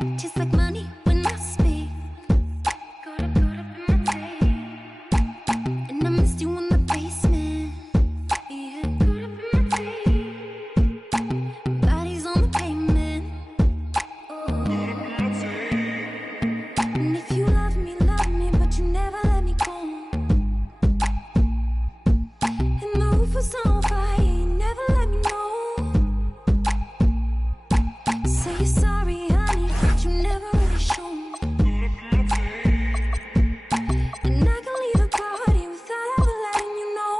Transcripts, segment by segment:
Tastes like money when I speak. Caught up in my tape. And I missed you in the basement. Yeah, caught up in my tape. Bodies on the pavement. Oh. And if you love me, but you never let me go. And the roof was on fire, you never let me know. Say you're sorry, honey, but you never really show. And I can leave the party without ever letting you know.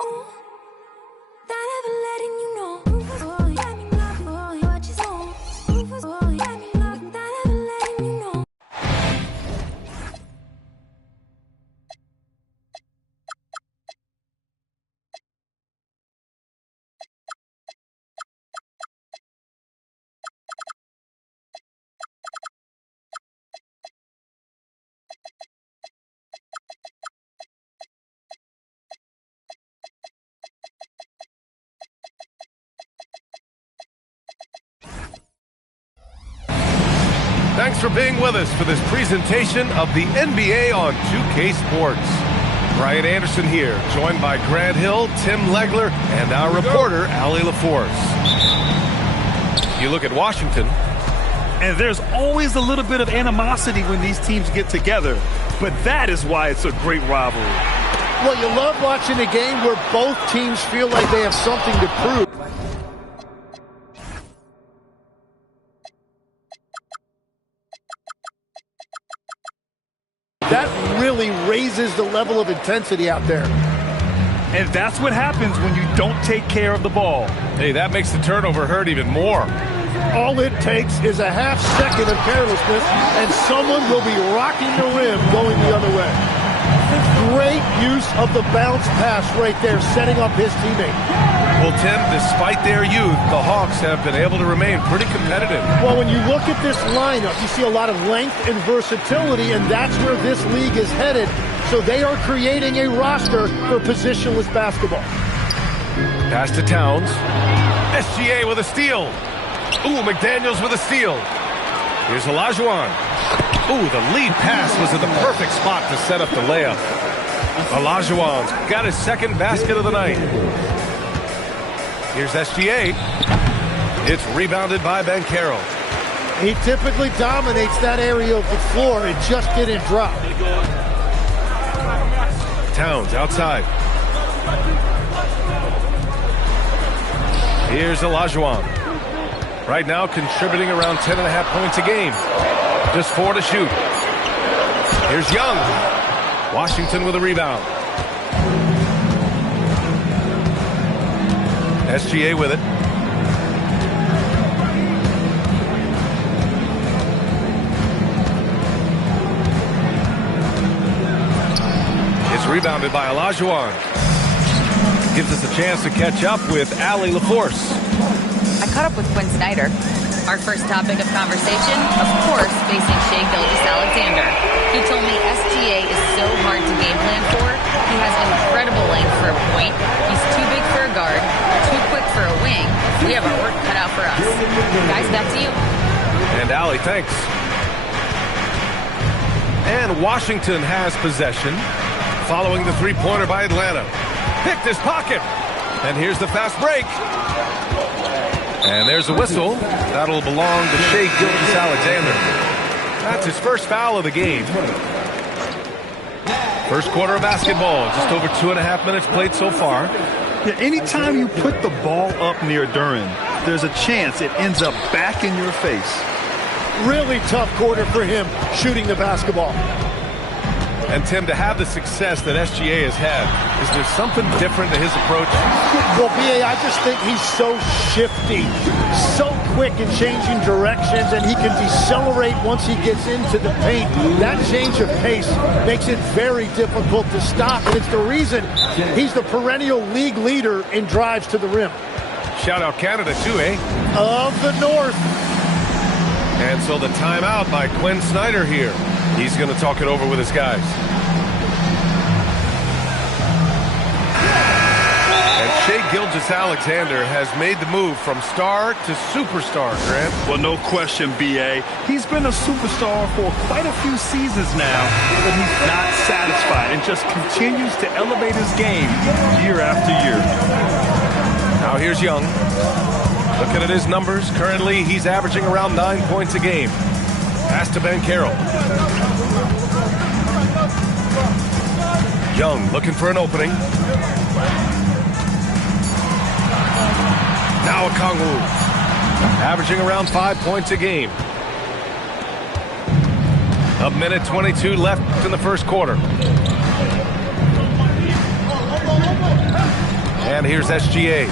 Without ever letting you know. Rufus, oh, you got me love, oh, you what you know. Rufus, oh, you got me love, without ever letting you know. Thanks for being with us for this presentation of the NBA on 2K Sports. Brian Anderson here, joined by Grant Hill, Tim Legler, and our reporter, Allie LaForce. You look at Washington. And there's always a little bit of animosity when these teams get together. But that is why it's a great rivalry. Well, you love watching a game where both teams feel like they have something to prove. That really raises the level of intensity out there. And that's what happens when you don't take care of the ball. Hey, that makes the turnover hurt even more. All it takes is a half second of carelessness, and someone will be rocking the rim going the other way. Great use of the bounce pass right there, setting up his teammate. Well, Tim, despite their youth, the Hawks have been able to remain pretty competitive. Well, when you look at this lineup, you see a lot of length and versatility, and that's where this league is headed. So they are creating a roster for positionless basketball. Pass to Towns. SGA with a steal. Ooh, McDaniels with a steal. Here's Olajuwon. Ooh, the lead pass was in the perfect spot to set up the layup. Olajuwon's got his second basket of the night. Here's SGA. It's rebounded by Banchero. He typically dominates that area of the floor. It just didn't drop. Towns outside. Here's Olajuwon. Right now contributing around 10.5 points a game. Just 4 to shoot. Here's Young. Washington with a rebound. SGA with it. It's rebounded by Olajuwon. Gives us a chance to catch up with Allie LaForce. I caught up with Quinn Snyder. Our first topic of conversation, of course, facing Shai Gilgeous-Alexander. He told me SGA is so hard to game plan for. He has incredible length for a point. He's too big for a guard, too quick for a wing. We have our work cut out for us. Guys, back to you. And Allie, thanks. And Washington has possession, following the three-pointer by Atlanta. Picked his pocket. And here's the fast break. And there's a whistle. That'll belong to Shai Gilgeous-Alexander. That's his first foul of the game. First quarter of basketball. Just over 2.5 minutes played so far. Yeah, anytime you put the ball up near Duren, there's a chance it ends up back in your face. Really tough quarter for him shooting the basketball. And Tim, to have the success that SGA has had, is there something different to his approach? Well, B.A., I just think he's so shifty, so quick in changing directions, and he can decelerate once he gets into the paint. That change of pace makes it very difficult to stop, and it's the reason he's the perennial league leader in drives to the rim. Shout out Canada too, eh? Of the North. And so the timeout by Quinn Snyder here. He's going to talk it over with his guys. And Shai Gilgeous-Alexander has made the move from star to superstar, Grant. Well, no question, B.A. He's been a superstar for quite a few seasons now, but he's not satisfied and just continues to elevate his game year after year. Now here's Young. Looking at his numbers, currently he's averaging around 9 points a game. Pass to Banchero. Young looking for an opening. Now Okongwu, averaging around 5 points a game. A minute 22 left in the first quarter. And here's SGA,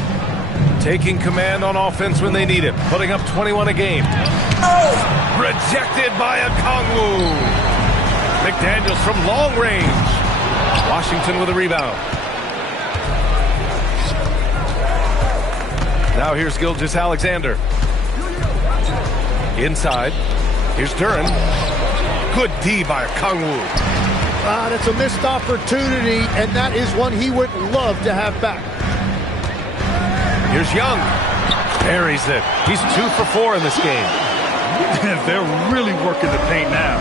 taking command on offense when they need it, putting up 21 a game. Rejected by Okongwu. McDaniels from long range. Washington with a rebound. Now here's Gilgeous-Alexander. Inside. Here's Duren. Good D by Okongwu. That's a missed opportunity, and that is one he would love to have back. Here's Young. Buries it. He's 2 for 4 in this game. They're really working the paint now.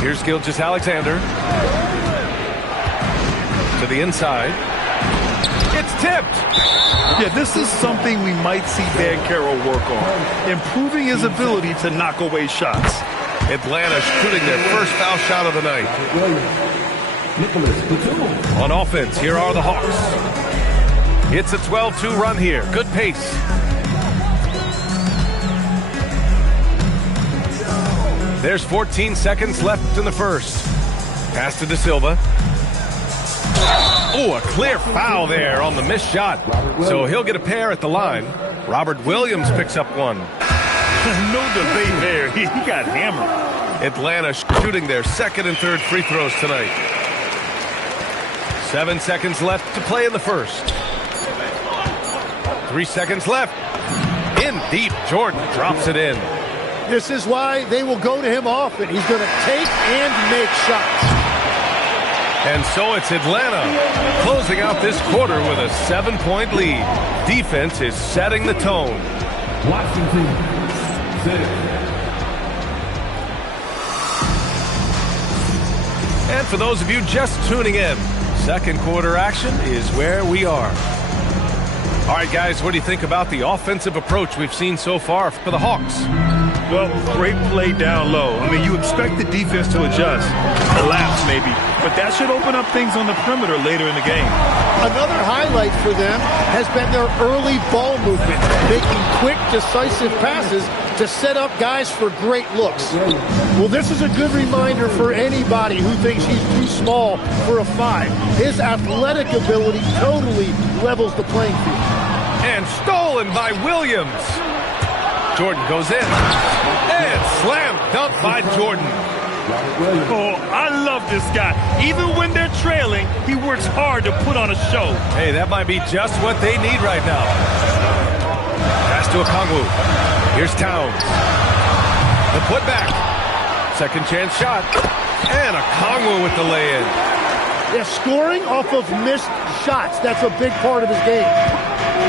Here's Gilgeous-Alexander. To the inside. It's tipped. Yeah, this is something we might see Banchero work on, improving his ability to knock away shots. Atlanta shooting their first foul shot of the night. On offense, here are the Hawks. It's a 12-2 run here. Good pace. There's 14 seconds left in the first. Pass to De Silva. Oh, a clear foul there on the missed shot. So he'll get a pair at the line. Robert Williams picks up one. No debate there. He got hammered. Atlanta shooting their second and third free throws tonight. 7 seconds left to play in the first. 3 seconds left. In deep, Jordan drops it in. This is why they will go to him often. He's going to take and make shots. And so it's Atlanta closing out this quarter with a 7-point lead. Defense is setting the tone. Washington, 6. And for those of you just tuning in, second quarter action is where we are. All right, guys, what do you think about the offensive approach we've seen so far for the Hawks? Well, great play down low. I mean, you expect the defense to adjust, collapse maybe, but that should open up things on the perimeter later in the game. Another highlight for them has been their early ball movement, making quick, decisive passes to set up guys for great looks. Well, this is a good reminder for anybody who thinks he's too small for a 5. His athletic ability totally levels the playing field. And stolen by Williams. Jordan goes in. And slam dunk by Jordan. Oh, I love this guy. Even when they're trailing, he works hard to put on a show. Hey, that might be just what they need right now. Pass to Okongwu. Here's Towns. The putback. Second chance shot. And Okongwu with the lay-in. Yeah, scoring off of missed shots. That's a big part of his game.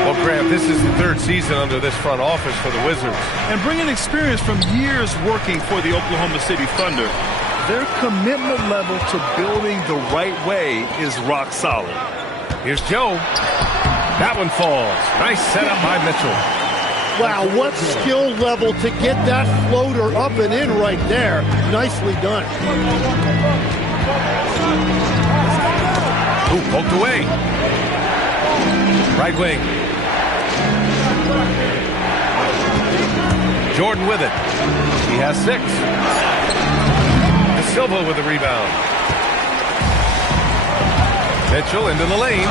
Well, Grant, this is the third season under this front office for the Wizards. And bringing experience from years working for the Oklahoma City Thunder, their commitment level to building the right way is rock solid. Here's Joe. That one falls. Nice setup by Mitchell. Wow, what skill level to get that floater up and in right there. Nicely done. Ooh, poked away. Right wing. Jordan with it. He has 6. De Silva with the rebound. Mitchell into the lane.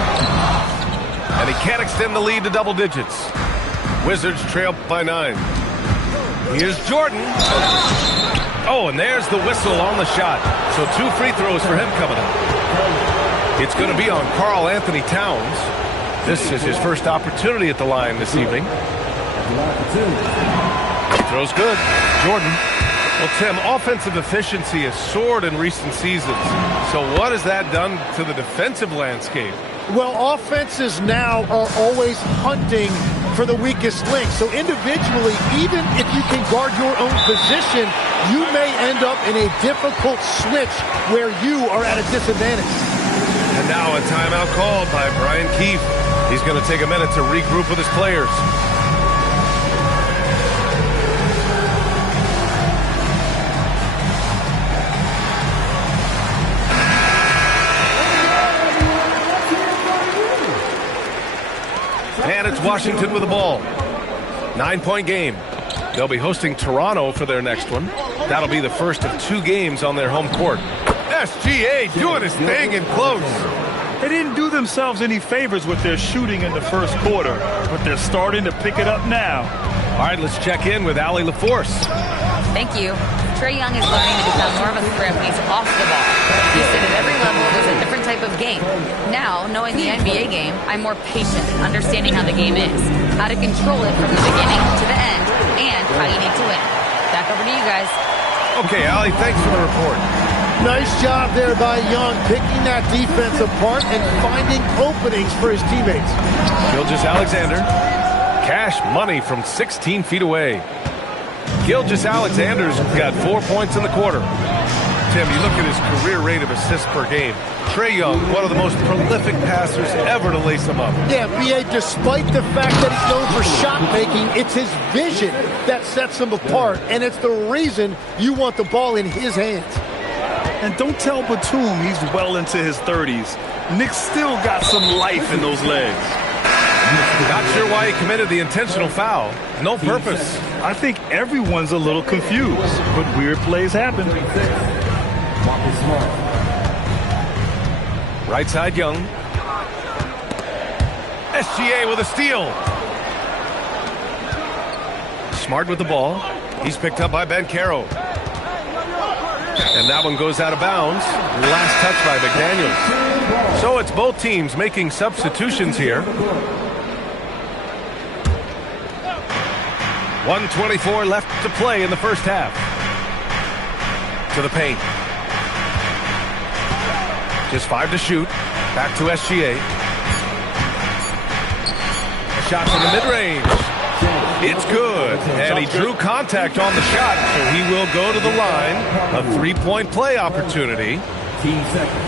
And he can't extend the lead to double digits. Wizards trail by 9. Here's Jordan. Oh, and there's the whistle on the shot. So 2 free throws for him coming up. It's going to be on Karl Anthony Towns. This is his first opportunity at the line this evening. Throws good. Jordan. Well, Tim, offensive efficiency has soared in recent seasons. So what has that done to the defensive landscape? Well, offenses now are always hunting for the weakest link. So individually, even if you can guard your own position, you may end up in a difficult switch where you are at a disadvantage. And now a timeout called by Brian Keefe. He's going to take a minute to regroup with his players. And it's Washington with the ball. 9-point game. They'll be hosting Toronto for their next one. That'll be the first of 2 games on their home court. SGA doing his thing in close. They didn't do themselves any favors with their shooting in the first quarter, but they're starting to pick it up now. All right, let's check in with Allie LaForce. Thank you. Trae Young is learning to become more of a threat when he's off the ball. He said at every level there's a different type of game. Now, knowing the NBA game, I'm more patient, understanding how the game is, how to control it from the beginning to the end, and how you need to win. Back over to you guys. Okay, Allie, thanks for the report. Nice job there by Young, picking that defense apart and finding openings for his teammates. Gilgeous-Alexander. Cash money from 16 feet away. Gilgeous-Alexander's got 4 points in the quarter. Tim, you look at his career rate of assists per game. Trae Young, one of the most prolific passers ever to lace him up. Yeah, B.A., despite the fact that he's known for shot making, it's his vision that sets him apart, and it's the reason you want the ball in his hands. And don't tell Batum he's well into his 30s. Nick's still got some life in those legs. Not sure why he committed the intentional foul. No purpose. I think everyone's a little confused, but weird plays happen. Right side, Young. SGA with a steal. Smart with the ball. He's picked up by Banchero. And that one goes out of bounds. Last touch by McDaniels. So it's both teams making substitutions here. 1:24 left to play in the first half. To the paint. Just 5 to shoot. Back to SGA. A shot from the mid-range. It's good. And he drew contact on the shot, so he will go to the line. A 3-point play opportunity.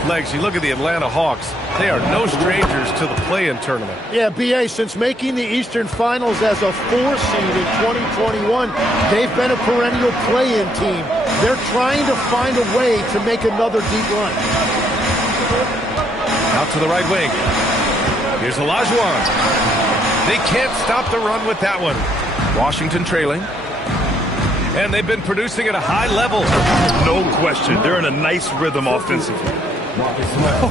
Legs, you look at the Atlanta Hawks. They are no strangers to the play-in tournament. Yeah, B.A., since making the Eastern Finals as a 4 seed in 2021, they've been a perennial play-in team. They're trying to find a way to make another deep run. Out to the right wing. Here's Olajuwon. They can't stop the run with that one. Washington trailing. And they've been producing at a high level. No question. They're in a nice rhythm offensively.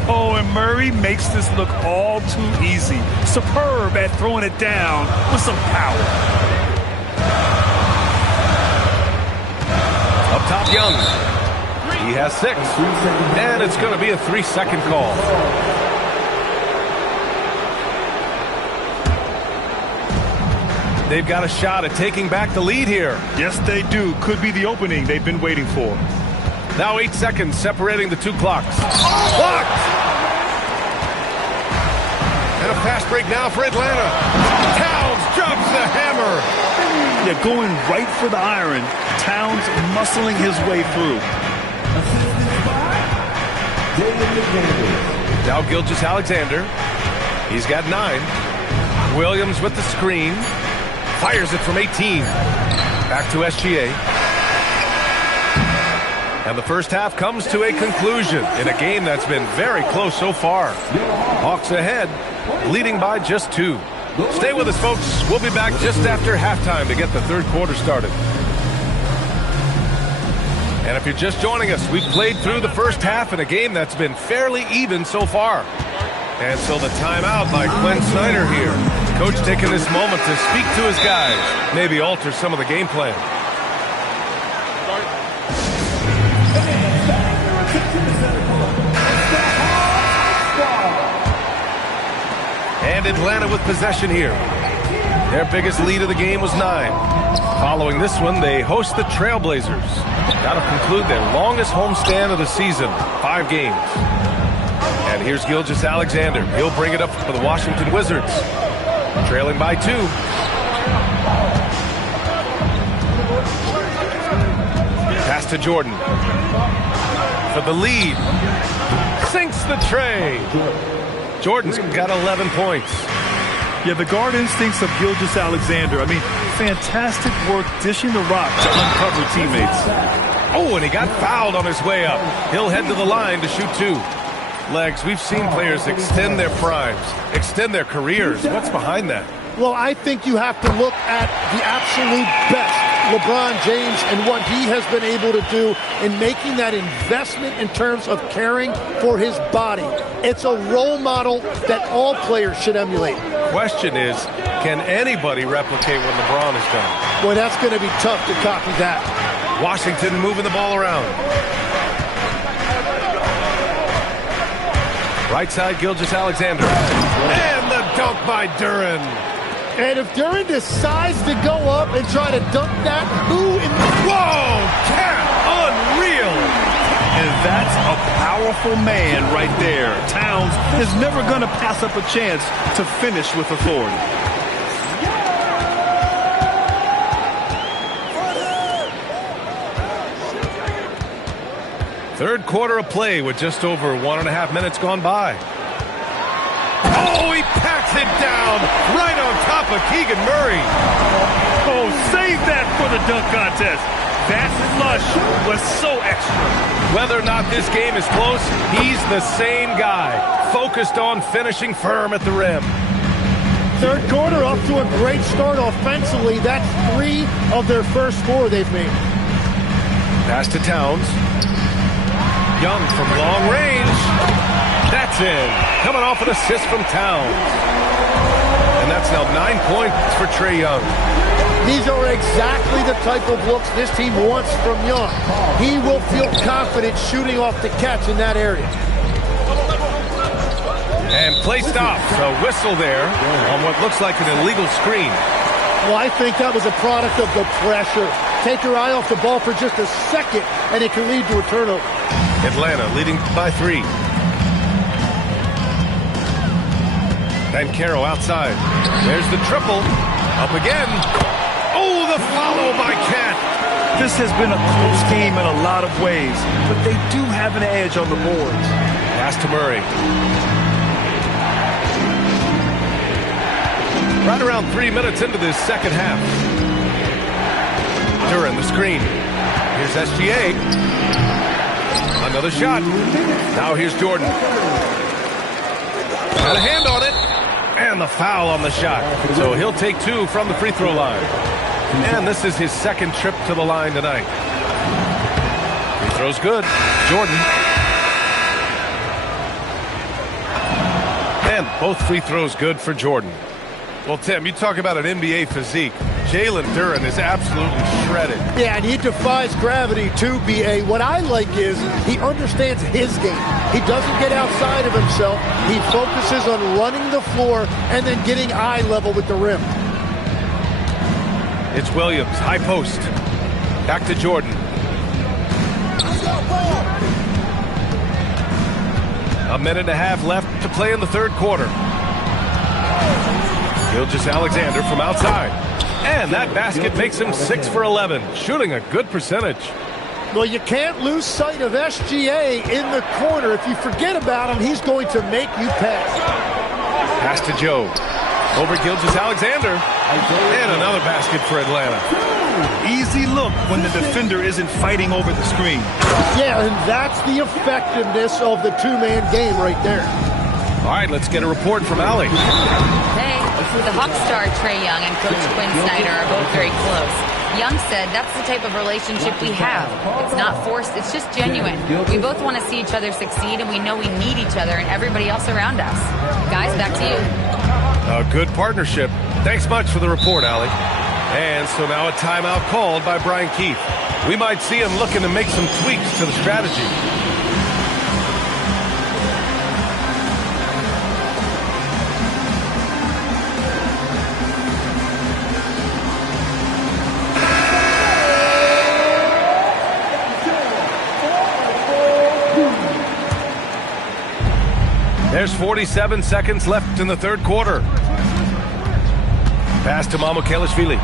Oh, and Murray makes this look all too easy. Superb at throwing it down with some power. Up top, Young. He has 6. And it's going to be a 3-second call. They've got a shot at taking back the lead here. Yes, they do. Could be the opening they've been waiting for. Now 8 seconds separating the 2 clocks. Blocked! And a fast break now for Atlanta. Towns drops the hammer. Yeah, going right for the iron. Towns muscling his way through. Now Gilgeous-Alexander. He's got 9. Williams with the screen. Fires it from 18. Back to SGA. And the first half comes to a conclusion in a game that's been very close so far. Hawks ahead, leading by just 2. Stay with us, folks. We'll be back just after halftime to get the third quarter started. And if you're just joining us, we've played through the first half in a game that's been fairly even so far. And so the timeout by Quinn Snyder here. Coach taking this moment to speak to his guys, maybe alter some of the game plan. And Atlanta with possession here. Their biggest lead of the game was 9. Following this one, they host the Trailblazers. That'll conclude their longest homestand of the season, 5 games. And here's Gilgeous-Alexander. He'll bring it up for the Washington Wizards, trailing by 2. Pass to Jordan for the lead. Sinks the tray. Jordan's got 11 points. Yeah, the guard instincts of Gilgeous-Alexander. I mean, fantastic work dishing the rock to uncover teammates. Oh, and he got fouled on his way up. He'll head to the line to shoot 2. Legs, we've seen players extend their primes, extend their careers. What's behind that? Well, I think you have to look at the absolute best, LeBron James, and what he has been able to do in making that investment in terms of caring for his body. It's a role model that all players should emulate. Question is, can anybody replicate what LeBron has done? Boy, that's going to be tough to copy that. Washington moving the ball around. Right side, Gilgeous-Alexander. And the dunk by Duren. And if Duren decides to go up and try to dunk that, who in the... Whoa! Cat! Unreal! And that's a powerful man right there. Towns is never going to pass up a chance to finish with authority. Third quarter of play with just over 1.5 minutes gone by. Oh, he packs it down right on top of Keegan Murray. Oh, save that for the dunk contest. That flush was so extra. Whether or not this game is close, he's the same guy, focused on finishing firm at the rim. Third quarter off to a great start offensively. That's 3 of their first 4 they've made. Pass to Towns. Young from long range. That's in. Coming off an assist from Towns. And that's now 9 points for Trae Young. These are exactly the type of looks this team wants from Young. He will feel confident shooting off the catch in that area. And play stops. A whistle there on what looks like an illegal screen. Well, I think that was a product of the pressure. Take your eye off the ball for just a second, and it can lead to a turnover. Atlanta leading by 3. Banchero outside. There's the triple. Up again. Oh, the follow by Cat. This has been a close game in a lot of ways, but they do have an edge on the boards. Pass to Murray. Right around 3 minutes into this second half. Duren the screen. Here's SGA. Another shot. Now here's Jordan. Got a hand on it. And the foul on the shot. So he'll take 2 from the free throw line. And this is his second trip to the line tonight. Free throw's good. Jordan. And both free throws good for Jordan. Well, Tim, you talk about an NBA physique. Jalen Duren is absolutely shredded. Yeah, and he defies gravity too, B.A. What I like is he understands his game. He doesn't get outside of himself. He focuses on running the floor and then getting eye level with the rim. It's Williams, high post. Back to Jordan. A minute and a half left to play in the third quarter. Gilgeous-Alexander from outside. And that basket makes him 6 for 11, shooting a good percentage. Well, you can't lose sight of SGA in the corner. If you forget about him, he's going to make you pass. Pass to Joe. Over Gilgeous-Alexander. And another basket for Atlanta. Easy look when the defender isn't fighting over the screen. Yeah, and that's the effectiveness of the two-man game right there. All right, let's get a report from Allie. Hey, the Hawks star Trae Young and Coach Quinn Snyder are both very close. Young said that's the type of relationship we have. It's not forced, it's just genuine. We both want to see each other succeed, and we know we need each other and everybody else around us. Guys, back to you. A good partnership. Thanks much for the report, Allie. And so now a timeout called by Brian Keefe. We might see him looking to make some tweaks to the strategy. There's 47 seconds left in the third quarter. Pass to Mamukelashvili.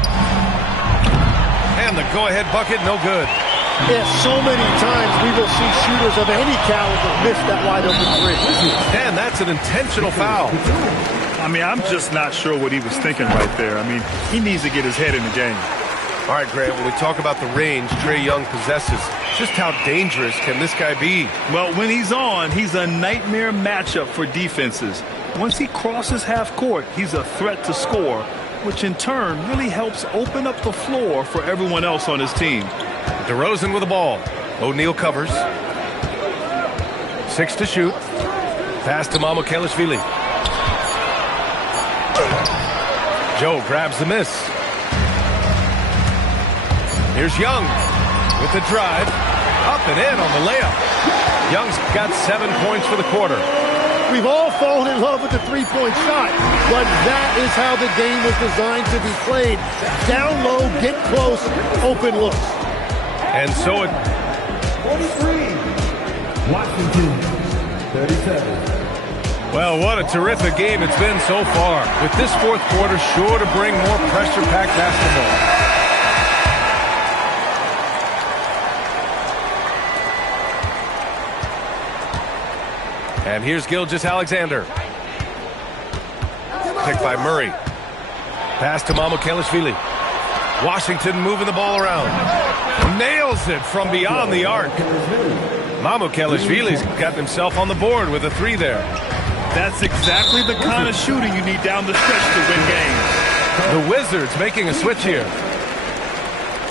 And the go-ahead bucket, no good. Yeah, so many times we will see shooters of any caliber miss that wide-open three. And that's an intentional foul. I mean, I'm just not sure what he was thinking right there. I mean, he needs to get his head in the game. All right, Grant, when we talk about the range Trae Young possesses, just how dangerous can this guy be? Well, when he's on, he's a nightmare matchup for defenses. Once he crosses half court, he's a threat to score, which in turn really helps open up the floor for everyone else on his team. DeRozan with the ball. O'Neal covers. 6 to shoot. Pass to Mamukelashvili. Joe grabs the miss. Here's Young with the drive. Up and in on the layup. Young's got 7 points for the quarter. We've all fallen in love with the three-point shot, but that is how the game was designed to be played. Down low, get close, open looks. And so it... 43. Washington, 37. Well, what a terrific game it's been so far. With this fourth quarter sure to bring more pressure-packed basketball. And here's Gilgeous-Alexander. Picked by Murray. Pass to Mamukelashvili. Washington moving the ball around. Nails it from beyond the arc. Mamukelashvili's got himself on the board with a 3 there. That's exactly the kind of shooting you need down the stretch to win games. The Wizards making a switch here.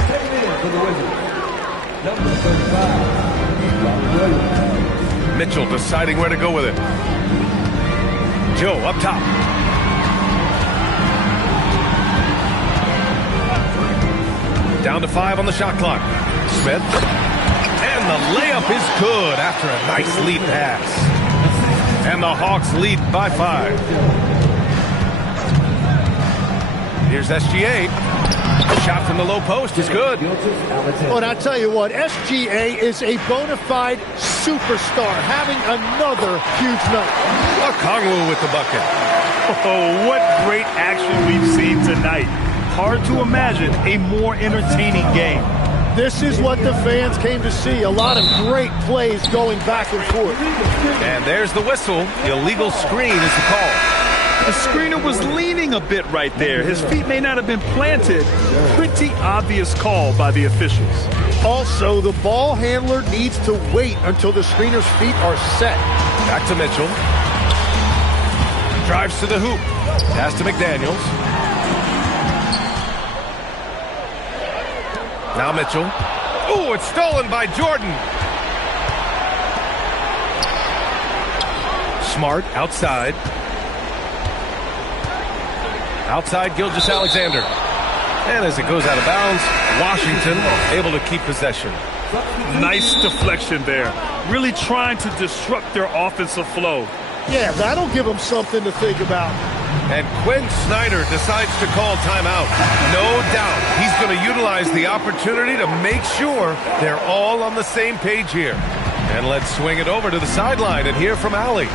Taking in for the Wizards. Number 35, Robert Williams. Mitchell deciding where to go with it. Joe up top. Down to 5 on the shot clock. Smith. And the layup is good after a nice lead pass. And the Hawks lead by 5. Here's SGA. Shot from the low post is good. Oh, and I tell you what, SGA is a bona fide superstar, having another huge night. Okongwu with the bucket. Oh, what great action we've seen tonight. Hard to imagine a more entertaining game. This is what the fans came to see. A lot of great plays going back and forth. And there's the whistle. Illegal screen is the call. The screener was leaning a bit right there. His feet may not have been planted. Pretty obvious call by the officials. Also, the ball handler needs to wait until the screener's feet are set. Back to Mitchell. Drives to the hoop. Pass to McDaniels. Now Mitchell. Ooh, it's stolen by Jordan. Smart outside. Outside Gilgeous-Alexander. And as it goes out of bounds, Washington able to keep possession. Nice deflection there. Really trying to disrupt their offensive flow. Yeah, that'll give them something to think about. And Quinn Snyder decides to call timeout. No doubt he's going to utilize the opportunity to make sure they're all on the same page here. And let's swing it over to the sideline and hear from Allie.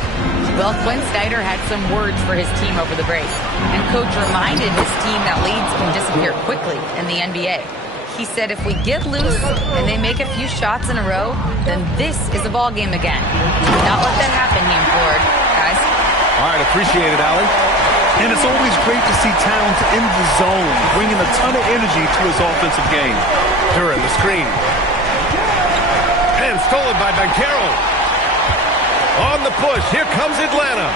Well, Quinn Snyder had some words for his team over the break. And coach reminded his team that leads can disappear quickly in the NBA. He said if we get loose and they make a few shots in a row, then this is a ball game again. Do not let that happen, he implored. Guys? All right, appreciate it, Allie. And it's always great to see Towns in the zone, bringing a ton of energy to his offensive game. Duran, the screen. And stolen by Banchero. On the push, here comes Atlanta.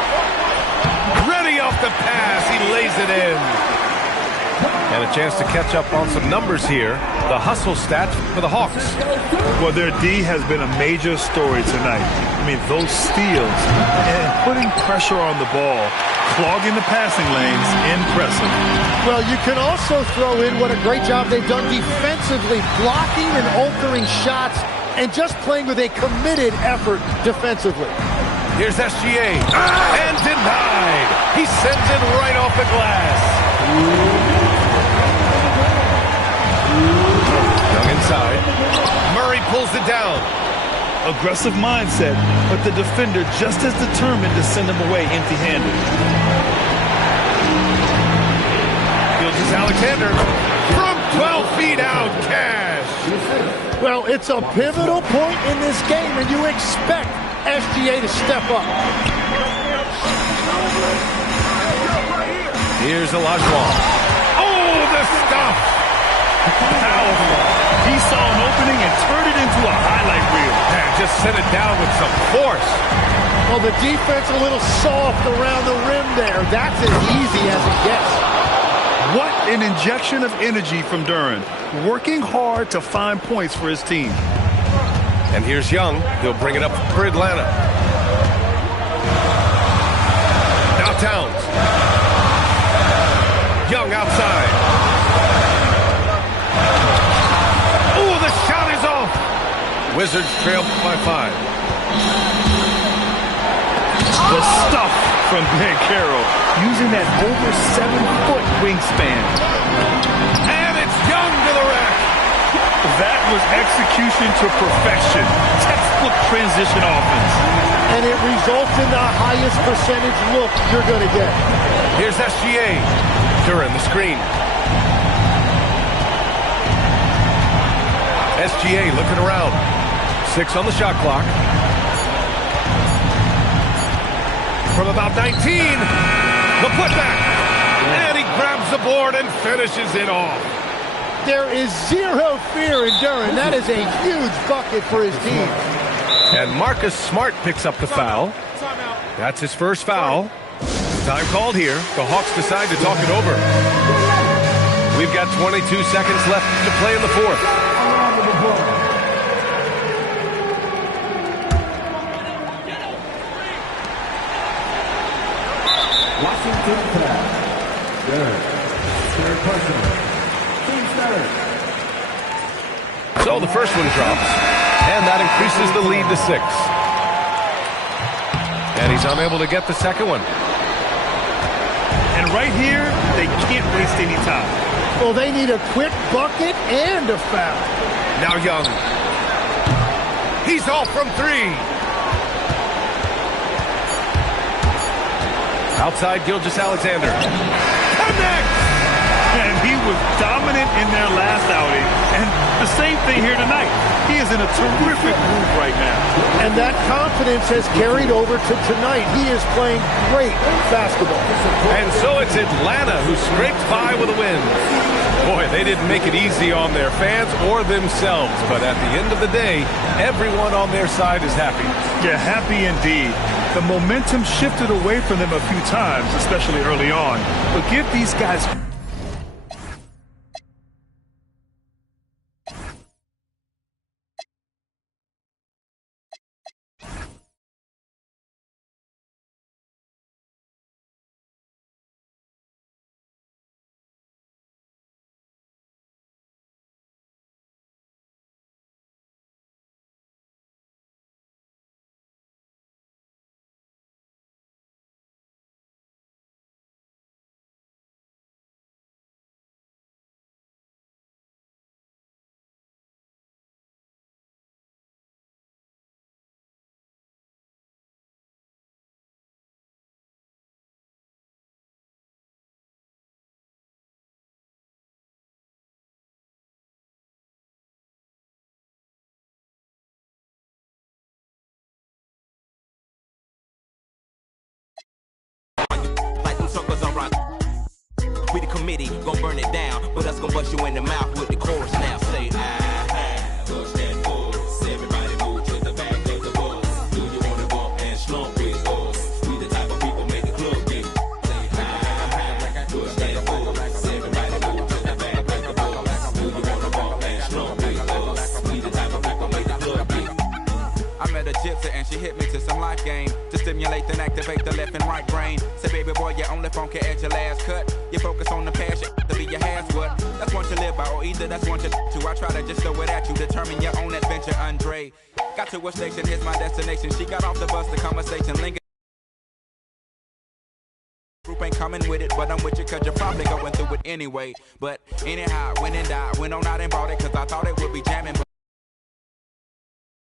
Ready off the pass, he lays it in. And a chance to catch up on some numbers here. The hustle stats for the Hawks. Well, their D has been a major story tonight. I mean, those steals and putting pressure on the ball, clogging the passing lanes, impressive. Well, you can also throw in what a great job they've done defensively, blocking and altering shots and just playing with a committed effort defensively. Here's SGA. And denied. He sends it right off the glass. Young inside. Murray pulls it down. Aggressive mindset, but the defender just as determined to send him away empty-handed. Gilgeous-Alexander from 12 feet out, cash. Well, it's a pivotal point in this game, and you expect SGA to step up. Here's Olajuwon. Oh, the stuff! Powerful. He saw an opening and turned it into a highlight reel. Man, just sent it down with some force. Well, the defense a little soft around the rim there. That's as easy as it gets. What an injection of energy from Duren, working hard to find points for his team. And here's Young. He'll bring it up for Atlanta. Now Towns. Young outside. Oh, the shot is off. Wizards trail by 5. The stuff from Banchero, using that over 7-foot wingspan. And it's Young to the rack. That was execution to perfection. Textbook transition offense. And it results in the highest percentage look you're going to get. Here's SGA. Duren the screen. SGA looking around. 6 on the shot clock. From about 19, the putback. And he grabs the board and finishes it off. There is zero fear in Duren. That is a huge bucket for his team. And Marcus Smart picks up the foul. That's his first foul. Time called here. The Hawks decide to talk it over. We've got 22 seconds left to play in the fourth. Washington pass. Third personal. Team third. So the first one drops. And that increases the lead to 6. And he's unable to get the second one. And right here, they can't waste any time. Well, they need a quick bucket and a foul. Now Young. He's off from 3. Outside Gilgeous-Alexander. Connects! And he was dominant in their last outing. And the same thing here tonight. He is in a terrific mood right now. And that confidence has carried over to tonight. He is playing great basketball. And so it's Atlanta who scraped by with a win. Boy, they didn't make it easy on their fans or themselves. But at the end of the day, everyone on their side is happy. Yeah, happy indeed. The momentum shifted away from them a few times, especially early on. But give these guys... We the committee, gon' burn it down, but us gon' bust you in the mouth with the chorus now. Say, push that force. Everybody move to the back of the bus. Do you wanna bump and slump with us? We the type of people make the club get. Say, push that force. Everybody move to the back of the bus. Do you wanna bump and slump with us? We the type of people make the club get. I met a gypsy and she hit me to some life game to stimulate and activate the left and right brain. Say, baby boy, you only funky at your last cut. You focus on the passion to be your has what. That's one you live by, or either that's one you to. I try to just throw it at you, determine your own adventure, Andre. Got to a station, here's my destination. She got off the bus, the conversation lingered. Group ain't coming with it, but I'm with you cause you're probably going through it anyway. But anyhow, went and died, went on out and bought it cause I thought it would be jamming.